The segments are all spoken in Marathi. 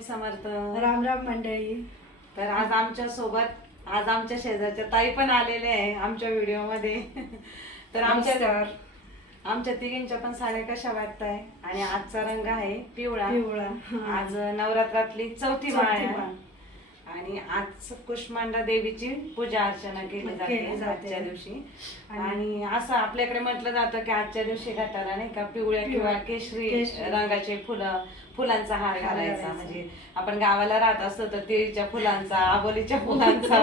स्वामी समर्थ. राम राम मंडळी. तर आज आमच्या शेजारच्या ताई पण आलेले आहे आमच्या व्हिडिओ मध्ये. तर आमच्या तिघींच्या पण साड्या कशा वाटताय. आणि आजचा रंग आहे पिवळा. आज नवरात्रातली चौथी माळ आहे आणि आज कुष्मांडा देवीची पूजा अर्चना केली जाते आजच्या दिवशी. आणि असं आपल्याकडे म्हटलं जातं की आजच्या दिवशी घाटाला नाही का पिवळ्या किंवा केशरी रंगाचे फुलांचा हार घालायचा. म्हणजे आपण गावाला राहत असतो तर केळीच्या फुलांचा, आबोलीच्या फुलांचा.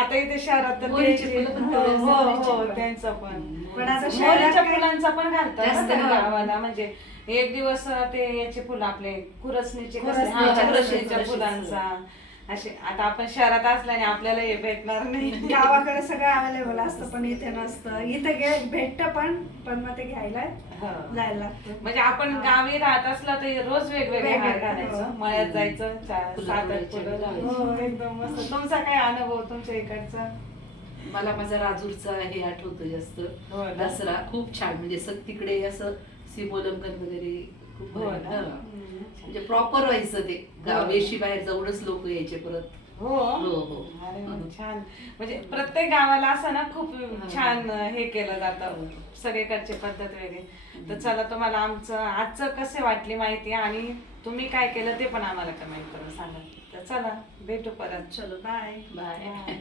आता इथे शहरात तर त्यांचं पण मोहरीच्या फुलांचा पण घालतात गावाला. म्हणजे एक दिवस ते याचे फुलं आपले कुरसणीच्या फुलांचा असे. आता आपण शहरात असल्याने आपल्याला हे भेटणार नाही. गावाकडे सगळं अवेलेबल असतं पण इथे नसतं. इथे भेटतं पण मग ते घ्यायला जायला लागतं. म्हणजे आपण गावी राहत असलं तर रोज वेगवेगळे हार घालायचं, मळ्यात जायचं, 7-8 फुलं. एकदम मस्त. तुमचा काय अनुभव तुमच्या इकडचा? मला माझा राजूरचा हे आठवतं जास्त. दसरा खूप छान. म्हणजे तिकडे असं सीमोल्लंघन वगैरे खूप म्हणजे प्रॉपर व्हायचं ते. गावेशी बाहेर जाऊनच लोक यायचे परत. हो अरे छान. म्हणजे प्रत्येक गावाला असं ना खूप छान हे केलं जातं. सगळीकडची पद्धत वेगळी. तर चला तुम्हाला आमचं आजचं कसे वाटली माहिती आणि तुम्ही काय केलं ते पण आम्हाला कमेंट करून सांगा. तर चला भेटू परत. चलो बाय बाय.